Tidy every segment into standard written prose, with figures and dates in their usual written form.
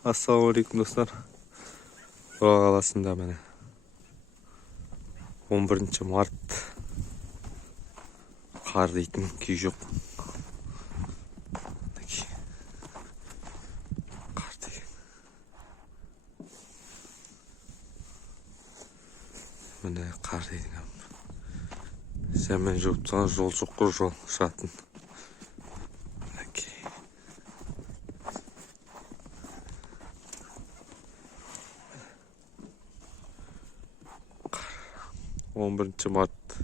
Ассалаумағалейкум достар. Орал қаласында міне 11 март қар дейтін күй жоқ. Қар деген. Міне қар деген. Сәмен жауып тұрған жол жоқ қой, жол шығатын. Қар 11 март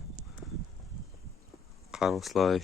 қар осылай